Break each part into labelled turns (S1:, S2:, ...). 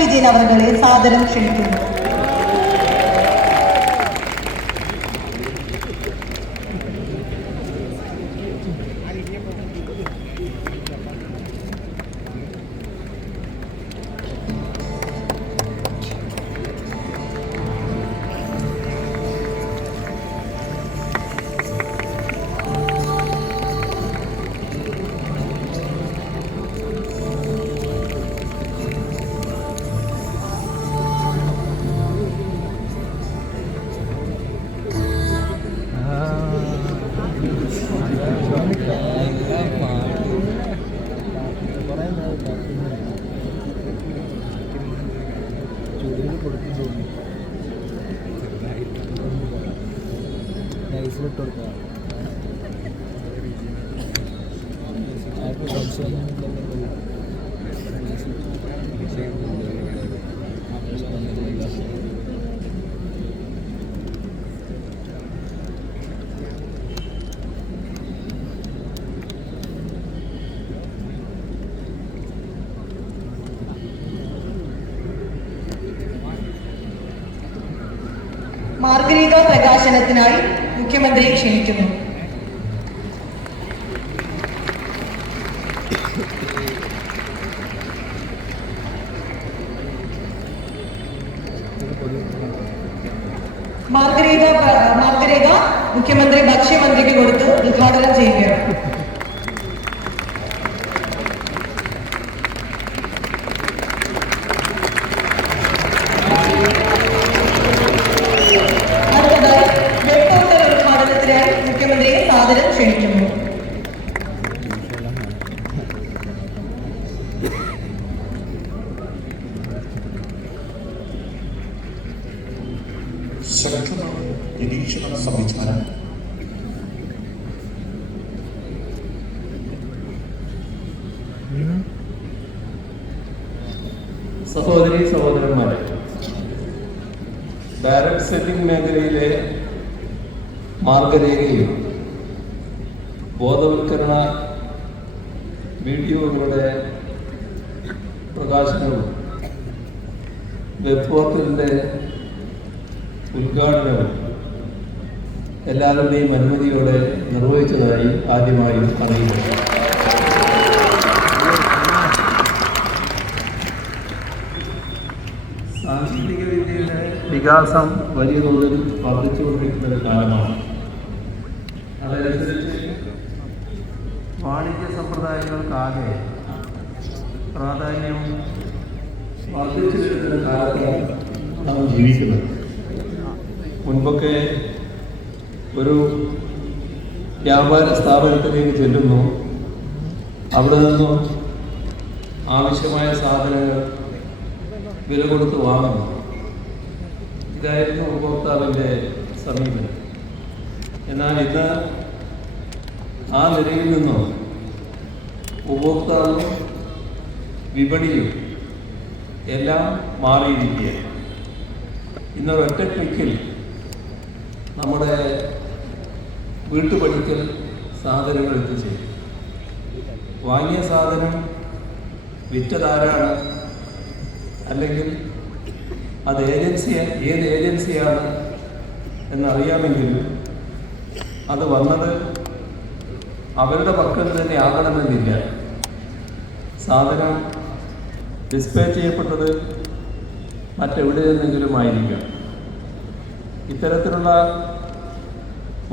S1: വിജയൻ അവരുടെ സാദരം ക്ഷണിക്കുന്നു.
S2: നൈസിലിട്ട് കൊടുക്കുക സംശയം
S1: മാർഗരീത മുഖ്യമന്ത്രി ക്ഷണിക്കുന്നു. മാർഗരേഖ മാർഗരേഖ മുഖ്യമന്ത്രി ഭക്ഷ്യമന്ത്രിക്ക് കൊടുത്ത് ഉദ്ഘാടനം ചെയ്യുകയാണ്. ഉദ്ഘാടനത്തിനായി മുഖ്യമന്ത്രിയെ സാദരം ക്ഷണിക്കുന്നു.
S3: നിരീക്ഷണ സംവിധാനം
S4: സഹോദരി സഹോദരന്മാരെ ഡയറക്ട് സെല്ലിംഗ് മേഖലയിലെ മാർഗരേഖയും ബോധവൽക്കരണ വീഡിയോകളുടെ പ്രകാശനവും വെബ് പോർട്ടലിന്റെ ഉദ്ഘാടനവും എല്ലാവരുടെയും അനുമതിയോടെ നിർവഹിച്ചതായി ആദ്യമായും അറിയുന്നു. സാങ്കേതിക വിദ്യയുടെ വികാസം വലിയ തോതിൽ വർദ്ധിച്ചുകൊണ്ടിരിക്കുന്ന ഒരു കാലമാണ്. വാണിജ്യ സമ്പ്രദായങ്ങൾക്കാകെ പ്രാധാന്യം വർദ്ധിച്ചു വരുന്ന കാലത്താണ് ജീവിക്കുന്നത്. മുൻപൊക്കെ ഒരു വ്യാപാര സ്ഥാപനത്തിലേക്ക് ചെല്ലുന്നു. അവിടെ നിന്നും ആവശ്യമായ സാധനങ്ങൾ വില കൊടുത്ത് വാങ്ങുന്നു. ഇതായിരുന്നു ഉപഭോക്താവിന്റെ സമീപനം. എന്നാൽ ഇന്ന് ആ നിലയിൽ നിന്നും ഉപഭോക്താവും വിപണിയും എല്ലാം മാറിയിരിക്കുകയാണ്. ഇന്നൊരൊറ്റ ക്ലിക്കിൽ നമ്മുടെ വീട്ടുപടിക്കൽ സാധനങ്ങൾ എത്തിച്ചേരും വാങ്ങിയ സാധനം വിറ്റതാരാണ്? അല്ലെങ്കിൽ അത് ഏജൻസി ഏത് ഏജൻസിയാണ് എന്നറിയാമെങ്കിൽ അത് വന്നത് അവരുടെ പക്കൽ തന്നെ ആകണമെന്നില്ല. സാധനം ഡിസ്പ്ലേ ചെയ്യപ്പെട്ടത് മറ്റെവിടെ നിന്നെങ്കിലും ആയിരിക്കാം ഇത്തരത്തിലുള്ള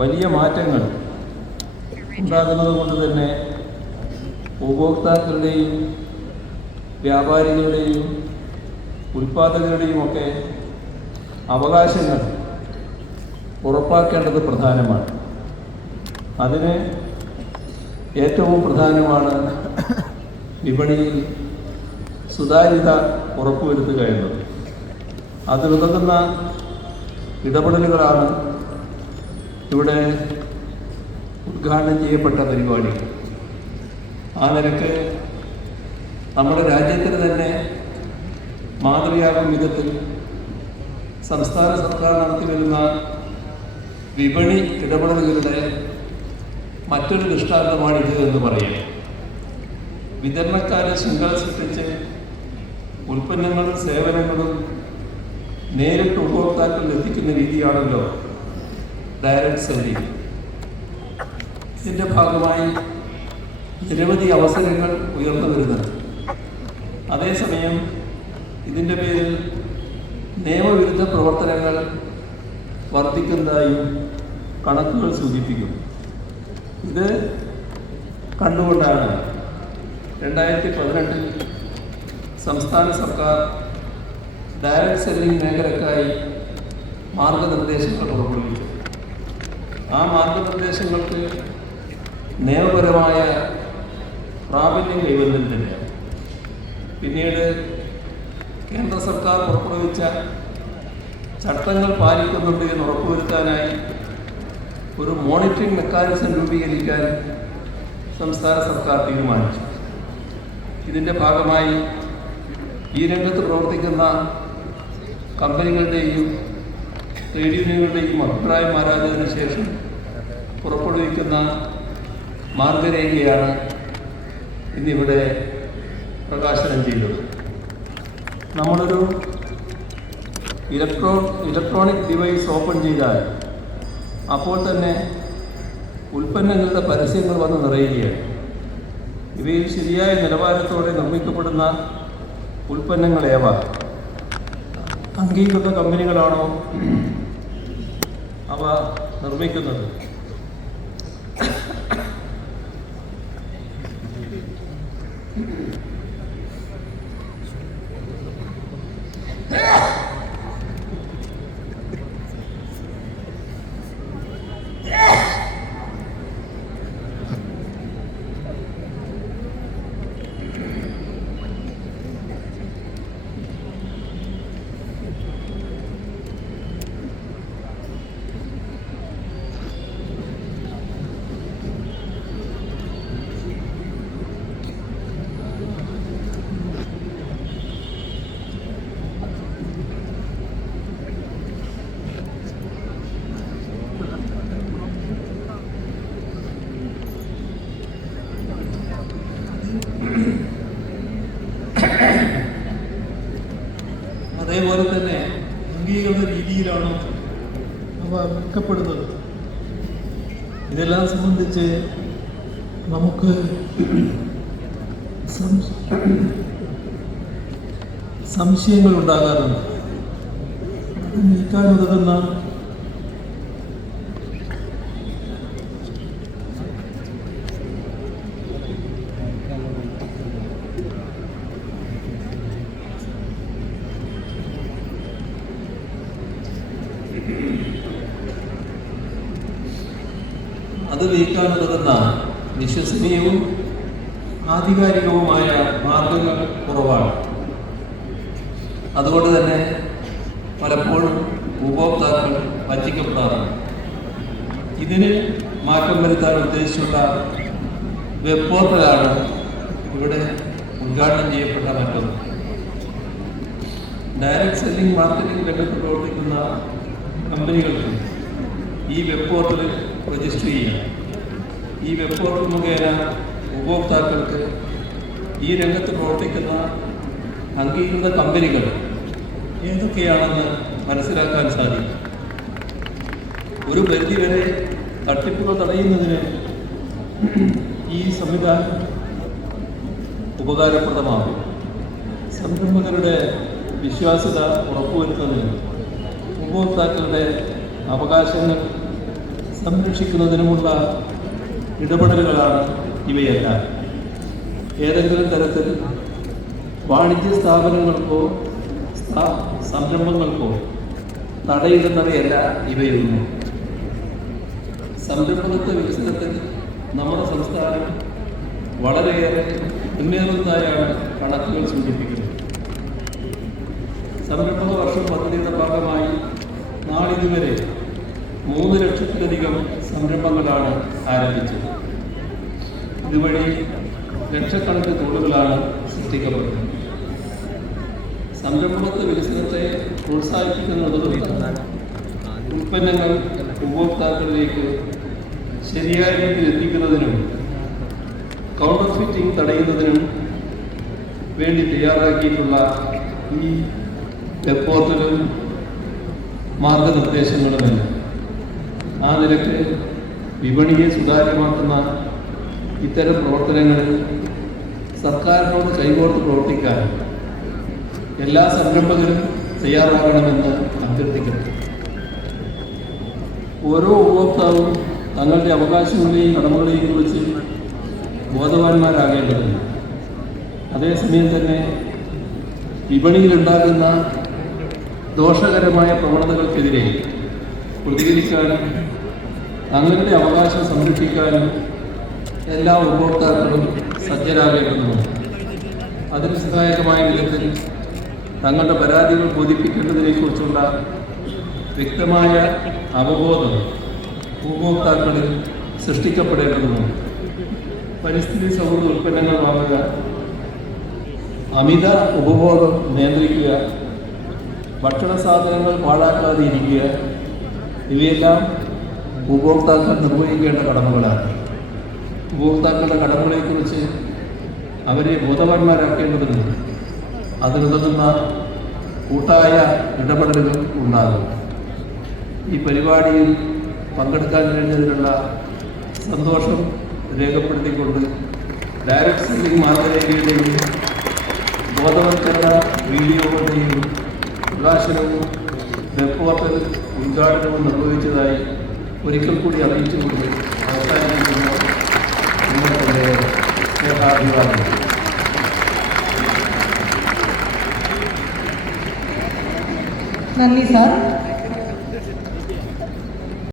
S4: വലിയ മാറ്റങ്ങൾ ഉണ്ടാകുന്നത് കൊണ്ട് തന്നെ ഉപഭോക്താക്കളുടെയും വ്യാപാരികളുടെയും ഉൽപാദകരുടെയും ഒക്കെ അവകാശങ്ങൾ ഉറപ്പാക്കേണ്ടത് പ്രധാനമാണ്. അതിന് ഏറ്റവും പ്രധാനമാണ് വിപണിയിൽ സുതാര്യത ഉറപ്പുവരുത്തുക എന്നത് അതിലുതകുന്ന ഇടപെടലുകളാണ് ഇവിടെ ഉദ്ഘാടനം ചെയ്യപ്പെട്ട പരിപാടി. ആ നിരക്ക് നമ്മുടെ രാജ്യത്തിന് തന്നെ മാതൃകയാകും വിധത്തിൽ സംസ്ഥാന സർക്കാർ നടത്തി വരുന്ന വിപണി ഇടപെടലുകളുടെ മറ്റൊരു ദൃഷ്ടാന്തമാണ് ഇത് എന്ന് പറയാം. വിതരണക്കാരെ ശൃംഖല സൃഷ്ടിച്ച് ഉൽപ്പന്നങ്ങളും സേവനങ്ങളും നേരിട്ട് ഉപഭോക്താക്കളിൽ എത്തിക്കുന്ന രീതിയാണല്ലോ ഡയറക്ട് സെല്ലിംഗ് ഇതിന്റെ ഭാഗമായി നിരവധി അവസരങ്ങൾ ഉയർന്നു വരുന്നുണ്ട്. അതേസമയം ഇതിന്റെ പേരിൽ നിയമവിരുദ്ധ പ്രവർത്തനങ്ങൾ വർദ്ധിക്കുന്നതായും കണക്കുകൾ സൂചിപ്പിക്കും ഇത് കണ്ടുകൊണ്ടാണ് രണ്ടായിരത്തി പതിനെട്ടിൽ സംസ്ഥാന സർക്കാർ ഡയറക്റ്റ് സെല്ലിംഗ് മേഖലക്കായി മാർഗനിർദ്ദേശങ്ങൾ പുറപ്പെടുവിച്ചു. ആ മാർഗനിർദ്ദേശങ്ങൾക്ക് നിയമപരമായ പ്രാബല്യം കൈവരുന്നതിന് പിന്നീട് കേന്ദ്ര സർക്കാർ പുറപ്പെടുവിച്ച ചട്ടങ്ങൾ പാലിക്കുന്നുണ്ട് എന്ന് ഉറപ്പുവരുത്താനായി ഒരു മോണിറ്ററിംഗ് മെക്കാനിസം രൂപീകരിക്കാൻ സംസ്ഥാന സർക്കാർ തീരുമാനിച്ചു. ഇതിന്റെ ഭാഗമായി ഈ രംഗത്ത് പ്രവർത്തിക്കുന്ന കമ്പനികളുടെയും ട്രേഡ് യൂണിയനുകളുടെയും അഭിപ്രായം ആരാധനത്തിന് ശേഷം പുറപ്പെടുവിക്കുന്ന മാർഗരേഖയാണ് ഇന്നിവിടെ പ്രകാശനം ചെയ്തത്. നമ്മളൊരു ഇലക്ട്രോ ഇലക്ട്രോണിക് ഡിവൈസ് ഓപ്പൺ ചെയ്താൽ അപ്പോൾ തന്നെ ഉൽപ്പന്നങ്ങളുടെ പരസ്യങ്ങൾ വന്ന് നിറയുകയാണ്. ഇവയിൽ ശരിയായ നിലവാരത്തോടെ നിർമ്മിക്കപ്പെടുന്ന ഉൽപ്പന്നങ്ങളേവ അംഗീകൃത കമ്പനികളാണോ അവ നിർമ്മിക്കുന്നത്? അതേപോലെ തന്നെ അംഗീകൃത രീതിയിലാണ് അവ വിൽക്കപ്പെടുന്നത് ഇതെല്ലാം സംബന്ധിച്ച് നമുക്ക് സംശയങ്ങൾ ഉണ്ടാകാറുണ്ട് അത് നീക്കാനുതകുന്ന അത് വിശ്വസനീയവും ആധികാരികവുമായ മാർഗങ്ങൾ കുറവാണ്. അതുകൊണ്ട് തന്നെ പലപ്പോഴും ഉപഭോക്താക്കൾ വഞ്ചിക്കപ്പെടാറുണ്ട് ഇതിന് മാറ്റം വരുത്താൻ ഉദ്ദേശിച്ചുള്ള വെബ് പോർട്ടലാണ് ഇവിടെ ഉദ്ഘാടനം ചെയ്യപ്പെട്ട മറ്റൊന്ന്. ഡയറക്ട് സെല്ലിംഗ് മാർക്കറ്റിംഗ് രംഗത്ത് പ്രവർത്തിക്കുന്ന കമ്പനികൾക്ക് ഈ വെബ് പോർട്ടലിൽ രജിസ്റ്റർ ചെയ്യാം ഈ വെബ് പോർട്ടൽ മുഖേന ഉപഭോക്താക്കൾക്ക് ഈ രംഗത്ത് പ്രവർത്തിക്കുന്ന അംഗീകൃത കമ്പനികൾ ഏതൊക്കെയാണെന്ന് മനസ്സിലാക്കാൻ സാധിക്കും. ഒരു പരിധിവരെ തട്ടിപ്പുകൾ തടയുന്നതിന് ഈ സംവിധാനം ഉപകാരപ്രദമാകും. സംരംഭകരുടെ വിശ്വാസ്യത ഉറപ്പുവരുത്തുന്നതിനും ഉപഭോക്താക്കളുടെ അവകാശങ്ങൾ സംരക്ഷിക്കുന്നതിനുമുള്ള ഇടപെടലുകളാണ് ഇവയെല്ലാം. ഏതെങ്കിലും തരത്തിൽ വാണിജ്യ സ്ഥാപനങ്ങൾക്കോ സ്ഥാ- സംരംഭങ്ങൾക്കോ തടയിടുന്നവയല്ല ഇവയൊന്നും. സംരംഭകത്വ വികസനത്തിൽ നമ്മുടെ സംസ്ഥാനം വളരെയേറെ മുന്നേറുന്നതായാണ് കണക്കുകൾ സൂചിപ്പിക്കുന്നത്. സംരംഭക വർഷം പദ്ധതിയുടെ ഭാഗമായി നാളിതുവരെ മൂന്ന് ലക്ഷത്തിലധികം സംരംഭങ്ങളാണ് ആരംഭിച്ചത്. ഇതുവഴി ലക്ഷക്കണക്കിന് തൊഴിലുകളാണ് സൃഷ്ടിക്കപ്പെടുന്നത്. സംരംഭകത്വ വികസനത്തെ പ്രോത്സാഹിപ്പിക്കുന്നതോടൊപ്പം ഉൽപ്പന്നങ്ങൾ ഉപഭോക്താക്കളിലേക്ക് ശരിയായ രീതിയിൽ എത്തിക്കുന്നതിനും കൗണ്ടർ ഫിറ്റിംഗ് തടയുന്നതിനും വേണ്ടി തയ്യാറാക്കിയിട്ടുള്ള ഈ വെബ് മാർഗനിർദ്ദേശങ്ങളുമെല്ലാം. ആ നിലയ്ക്ക് വിപണിയെ സുതാര്യമാക്കുന്ന ഇത്തരം പ്രവർത്തനങ്ങൾ സർക്കാരിനോട് കൈകോർത്ത് പ്രവർത്തിക്കാൻ എല്ലാ സംരംഭകരും തയ്യാറാകണമെന്ന് അഭ്യർത്ഥിക്കുന്നു. ഓരോ ഉപഭോക്താവും തങ്ങളുടെ അവകാശങ്ങളെയും കടമകളെയും കുറിച്ച് ബോധവാന്മാരാകേണ്ടതുണ്ട്. അതേസമയം തന്നെ വിപണിയിലുണ്ടാകുന്ന ദോഷകരമായ പ്രവണതകൾക്കെതിരെ പ്രതികരിക്കാനും തങ്ങളുടെ അവകാശം സംരക്ഷിക്കാനും എല്ലാ ഉപഭോക്താക്കളും സജ്ജരാകേണ്ടതുണ്ട്. അതിന് സഹായകമായ വിധത്തിൽ തങ്ങളുടെ പരാതികൾ ബോധിപ്പിക്കേണ്ടതിനെക്കുറിച്ചുള്ള വ്യക്തമായ അവബോധം ഉപഭോക്താക്കളിൽ സൃഷ്ടിക്കപ്പെടേണ്ടതുണ്ട്. പരിസ്ഥിതി സൗഹൃദ ഉൽപ്പന്നങ്ങൾ വാങ്ങുക അമിത ഉപഭോഗം നിയന്ത്രിക്കുക ഭക്ഷണ സാധനങ്ങൾ പാഴാക്കാതെ ഇരിക്കുക ഇവയെല്ലാം ഉപഭോക്താക്കൾ നിർവഹിക്കേണ്ട കടമകളാണ്. ഉപഭോക്താക്കളുടെ കടമകളെക്കുറിച്ച് അവരെ ബോധവാന്മാരാക്കേണ്ടതുണ്ട്. അതിനുതകുന്ന കൂട്ടായ ഇടപെടലുകൾ ഉണ്ടാകും. ഈ പരിപാടിയിൽ പങ്കെടുക്കാൻ കഴിഞ്ഞതിനുള്ള സന്തോഷം രേഖപ്പെടുത്തിക്കൊണ്ട് ഡയറക്ട് സെല്ലിംഗ് മാർഗരേഖയുടെയും ബോധവൽക്കരണ വീഡിയോകളുടെയും പ്രകാശനവും വെബ് പോർട്ടൽ ഉദ്ഘാടനവും നിർവഹിച്ചതായി ഒരിക്കൽ കൂടി അറിയിച്ചുകൊണ്ട് അവസാനിപ്പിക്കുന്ന നിങ്ങളുടെ സ്നേഹാഭിവാദം
S1: നന്ദി സാർ.